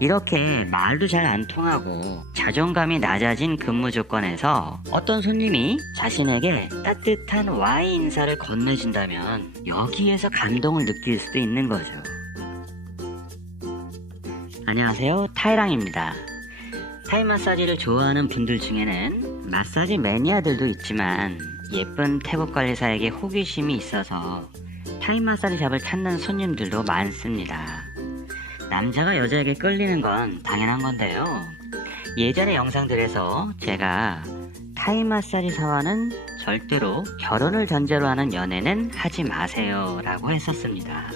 이렇게 말도 잘 안 통하고 자존감이 낮아진 근무 조건에서 어떤 손님이 자신에게 따뜻한 와인 인사를 건네준다면 여기에서 감동을 느낄 수도 있는 거죠. 안녕하세요, 타이랑입니다. 타이 마사지를 좋아하는 분들 중에는 마사지 매니아들도 있지만 예쁜 태국 관리사에게 호기심이 있어서 타이 마사지 샵을 찾는 손님들도 많습니다. 남자가 여자에게 끌리는 건 당연한 건데요. 예전의 영상들에서 제가 타이 마사지사와는 절대로 결혼을 전제로 하는 연애는 하지 마세요 라고 했었습니다.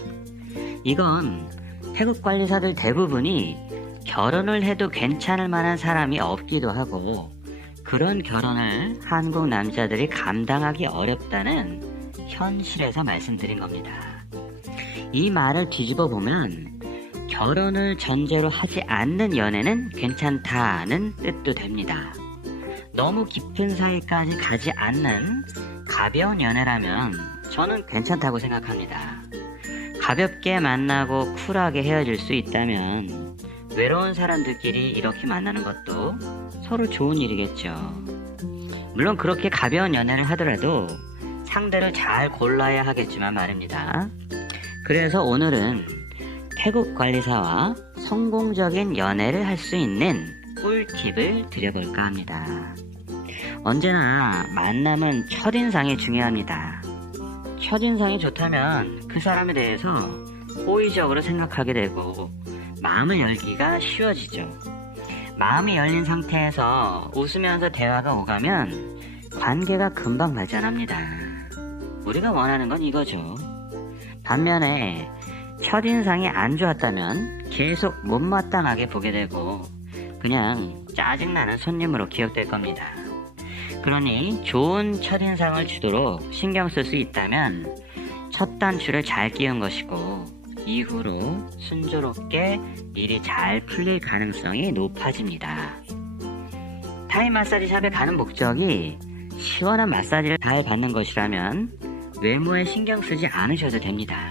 이건 태국 관리사들 대부분이 결혼을 해도 괜찮을 만한 사람이 없기도 하고 그런 결혼을 한국 남자들이 감당하기 어렵다는 현실에서 말씀드린 겁니다. 이 말을 뒤집어 보면 결혼을 전제로 하지 않는 연애는 괜찮다는 뜻도 됩니다. 너무 깊은 사이까지 가지 않는 가벼운 연애라면 저는 괜찮다고 생각합니다. 가볍게 만나고 쿨하게 헤어질 수 있다면 외로운 사람들끼리 이렇게 만나는 것도 서로 좋은 일이겠죠. 물론 그렇게 가벼운 연애를 하더라도 상대를 잘 골라야 하겠지만 말입니다. 그래서 오늘은 태국 관리사와 성공적인 연애를 할 수 있는 꿀팁을 드려볼까 합니다. 언제나 만남은 첫인상이 중요합니다. 첫인상이 좋다면 그 사람에 대해서 호의적으로 생각하게 되고 마음을 열기가 쉬워지죠. 마음이 열린 상태에서 웃으면서 대화가 오가면 관계가 금방 발전합니다. 우리가 원하는 건 이거죠. 반면에 첫인상이 안 좋았다면 계속 못마땅하게 보게 되고 그냥 짜증나는 손님으로 기억될 겁니다. 그러니 좋은 첫인상을 주도록 신경 쓸 수 있다면 첫 단추를 잘 끼운 것이고 이후로 순조롭게 일이 잘 풀릴 가능성이 높아집니다. 타이 마사지 샵에 가는 목적이 시원한 마사지를 잘 받는 것이라면 외모에 신경 쓰지 않으셔도 됩니다.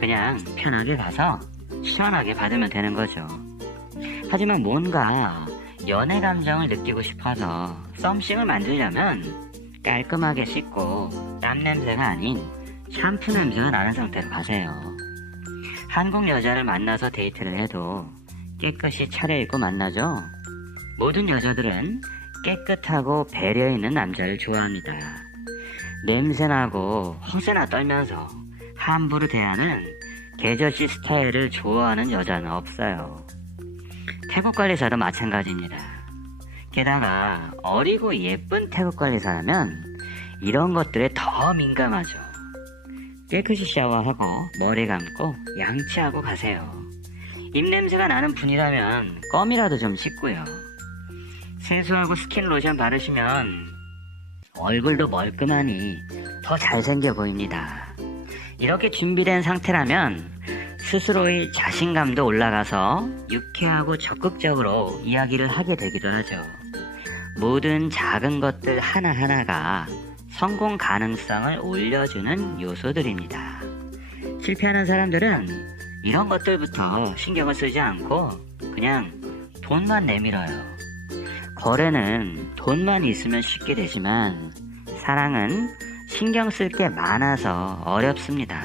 그냥 편하게 가서 시원하게 받으면 되는 거죠. 하지만 뭔가 연애 감정을 느끼고 싶어서 썸씽을 만들려면 깔끔하게 씻고 땀 냄새가 아닌 샴푸 냄새가 나는 상태로 가세요. 한국 여자를 만나서 데이트를 해도 깨끗이 차려입고 만나죠. 모든 여자들은 깨끗하고 배려있는 남자를 좋아합니다. 냄새나고 허세나 떨면서 함부로 대하는 개저씨 스타일을 좋아하는 여자는 없어요. 태국 관리사도 마찬가지입니다. 게다가 어리고 예쁜 태국 관리사라면 이런 것들에 더 민감하죠. 깨끗이 샤워하고 머리 감고 양치하고 가세요. 입냄새가 나는 분이라면 껌이라도 좀 씻고요. 세수하고 스킨 로션 바르시면 얼굴도 멀끔하니 더 잘생겨 보입니다. 이렇게 준비된 상태라면 스스로의 자신감도 올라가서 유쾌하고 적극적으로 이야기를 하게 되기도 하죠. 모든 작은 것들 하나하나가 성공 가능성을 올려주는 요소들입니다. 실패하는 사람들은 이런 것들부터 신경을 쓰지 않고 그냥 돈만 내밀어요. 거래는 돈만 있으면 쉽게 되지만 사랑은 신경 쓸 게 많아서 어렵습니다.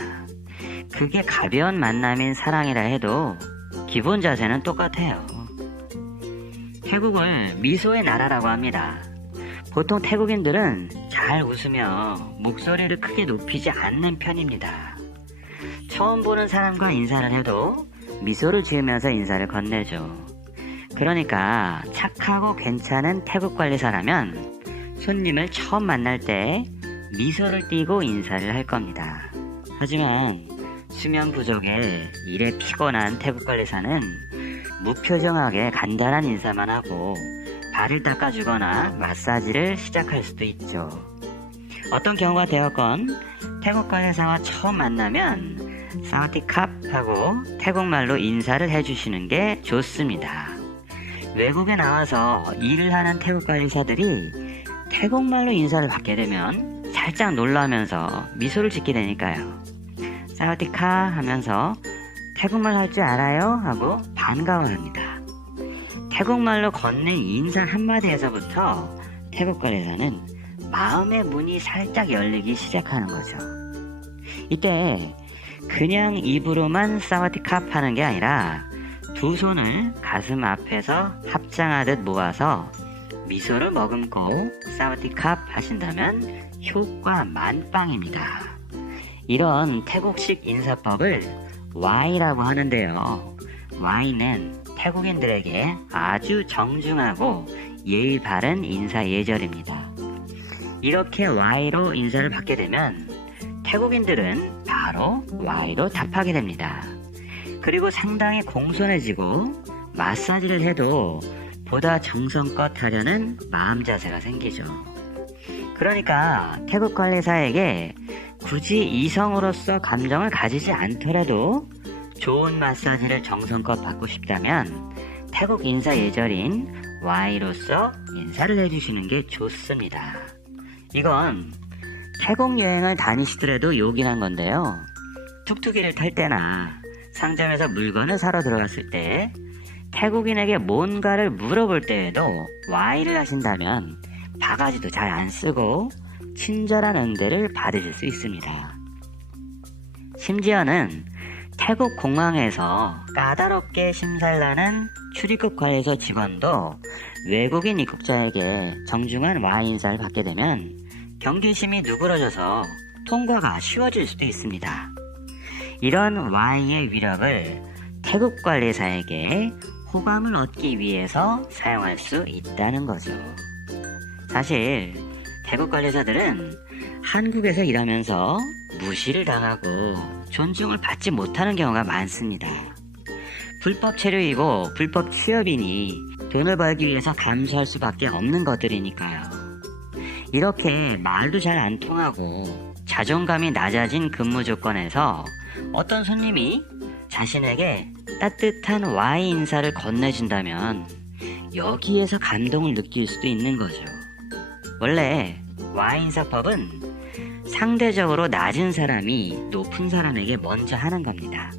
그게 가벼운 만남인 사랑이라 해도 기본 자세는 똑같아요. 태국을 미소의 나라라고 합니다. 보통 태국인들은 잘 웃으며 목소리를 크게 높이지 않는 편입니다. 처음 보는 사람과 인사를 해도 미소를 지으면서 인사를 건네죠. 그러니까 착하고 괜찮은 태국 관리사라면 손님을 처음 만날 때 미소를 띠고 인사를 할 겁니다. 하지만 수면 부족에 일에 피곤한 태국 관리사는 무표정하게 간단한 인사만 하고 발을 닦아주거나 마사지를 시작할 수도 있죠. 어떤 경우가 되었건 태국 관리사와 처음 만나면 사와디캅 하고 태국말로 인사를 해주시는 게 좋습니다. 외국에 나와서 일을 하는 태국 관리사들이 태국말로 인사를 받게 되면 살짝 놀라면서 미소를 짓게 되니까요. 사와디카 하면서 태국말 할 줄 알아요? 하고 반가워합니다. 태국말로 건넨 인사 한마디에서부터 태국 관리사는 마음의 문이 살짝 열리기 시작하는 거죠. 이때 그냥 입으로만 사와디캅 하는 게 아니라 두 손을 가슴 앞에서 합장하듯 모아서 미소를 머금고 사와디캅 하신다면 효과 만빵입니다. 이런 태국식 인사법을 Y라고 하는데요. Y는 태국인들에게 아주 정중하고 예의 바른 인사 예절입니다. 이렇게 Y로 인사를 받게 되면 태국인들은 바로 Y로 답하게 됩니다. 그리고 상당히 공손해지고 마사지를 해도 보다 정성껏 하려는 마음 자세가 생기죠. 그러니까 태국 관리사에게 굳이 이성으로서 감정을 가지지 않더라도 좋은 마사지를 정성껏 받고 싶다면 태국 인사 예절인 Y로서 인사를 해주시는 게 좋습니다. 이건 태국 여행을 다니시더라도 요긴한 건데요. 툭툭이를 탈 때나 상점에서 물건을 사러 들어갔을 때 태국인에게 뭔가를 물어볼 때에도 Y를 하신다면 바가지도 잘 안 쓰고 친절한 응대를 받으실 수 있습니다. 심지어는 태국 공항에서 까다롭게 심사를 하는 출입국 관리소 직원도 외국인 입국자에게 정중한 Y 인사를 받게 되면 경계심이 누그러져서 통과가 쉬워질 수도 있습니다. 이런 Y의 위력을 태국 관리사에게 호감을 얻기 위해서 사용할 수 있다는 거죠. 사실 태국 관리사들은 한국에서 일하면서 무시를 당하고 존중을 받지 못하는 경우가 많습니다. 불법 체류이고 불법 취업이니 돈을 벌기 위해서 감수할 수밖에 없는 것들이니까요. 이렇게 말도 잘 안 통하고 자존감이 낮아진 근무 조건에서 어떤 손님이 자신에게 따뜻한 Y 인사를 건네준다면 여기에서 감동을 느낄 수도 있는 거죠. 원래 Y 인사법은 상대적으로 낮은 사람이 높은 사람에게 먼저 하는 겁니다.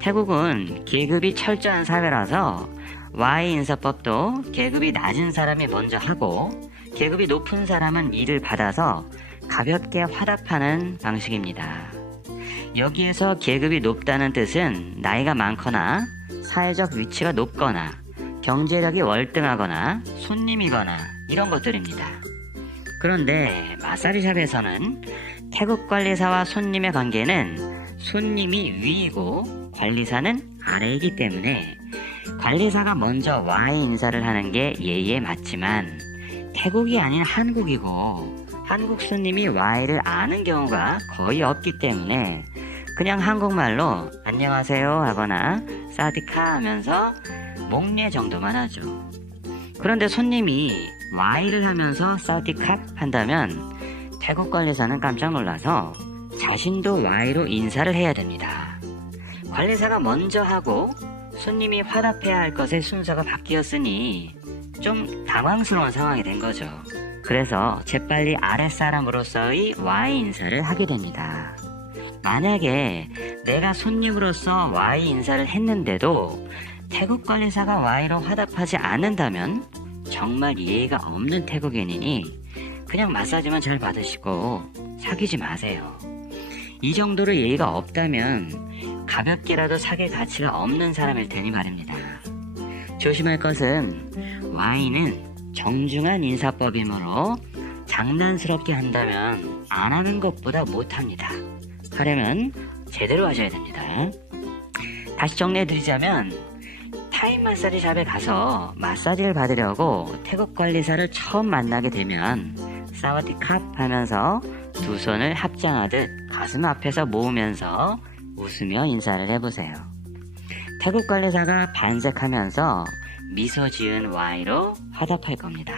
태국은 계급이 철저한 사회라서 Y 인사법도 계급이 낮은 사람이 먼저 하고 계급이 높은 사람은 이를 받아서 가볍게 화답하는 방식입니다. 여기에서 계급이 높다는 뜻은 나이가 많거나 사회적 위치가 높거나 경제력이 월등하거나 손님이거나 이런 것들입니다. 그런데 마사지샵에서는 태국 관리사와 손님의 관계는 손님이 위이고 관리사는 아래이기 때문에 관리사가 먼저 Y 인사를 하는 게 예의에 맞지만 태국이 아닌 한국이고 한국 손님이 Y를 아는 경우가 거의 없기 때문에 그냥 한국말로 안녕하세요 하거나 사디카 하면서 목례 정도만 하죠. 그런데 손님이 Y를 하면서 사디캅 한다면 태국 관리사는 깜짝 놀라서 자신도 Y로 인사를 해야 됩니다. 관리사가 먼저 하고 손님이 화답해야 할 것의 순서가 바뀌었으니 좀 당황스러운 상황이 된 거죠. 그래서 재빨리 아랫사람으로서의 Y 인사를 하게 됩니다. 만약에 내가 손님으로서 Y 인사를 했는데도 태국 관리사가 Y로 화답하지 않는다면 정말 예의가 없는 태국인이니 그냥 마사지만 잘 받으시고 사귀지 마세요. 이 정도로 예의가 없다면 가볍게라도 사귈 가치가 없는 사람일 테니 말입니다. 조심할 것은 Y는 정중한 인사법이므로 장난스럽게 한다면 안 하는 것보다 못합니다. 하려면 제대로 하셔야 됩니다. 다시 정리해드리자면 타임 마사지 샵에 가서 마사지를 받으려고 태국 관리사를 처음 만나게 되면 사와디캅 하면서 두 손을 합장하듯 가슴 앞에서 모으면서 웃으며 인사를 해보세요. 태국 관리사가 반색하면서 미소 지은 Y로 화답할 겁니다.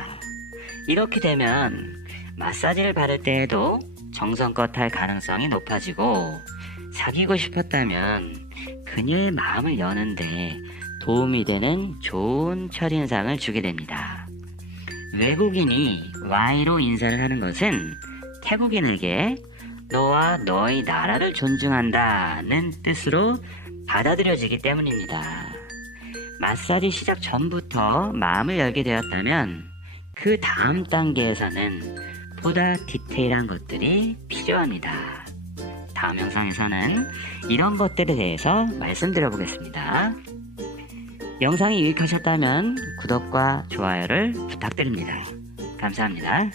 이렇게 되면 마사지를 받을 때에도 정성껏 할 가능성이 높아지고 사귀고 싶었다면 그녀의 마음을 여는데 도움이 되는 좋은 첫인상을 주게 됩니다. 외국인이 Y로 인사를 하는 것은 태국인에게 너와 너의 나라를 존중한다는 뜻으로 받아들여지기 때문입니다. 마사지 시작 전부터 마음을 열게 되었다면 그 다음 단계에서는 보다 디테일한 것들이 필요합니다. 다음 영상에서는 이런 것들에 대해서 말씀드려 보겠습니다. 영상이 유익하셨다면 구독과 좋아요를 부탁드립니다. 감사합니다.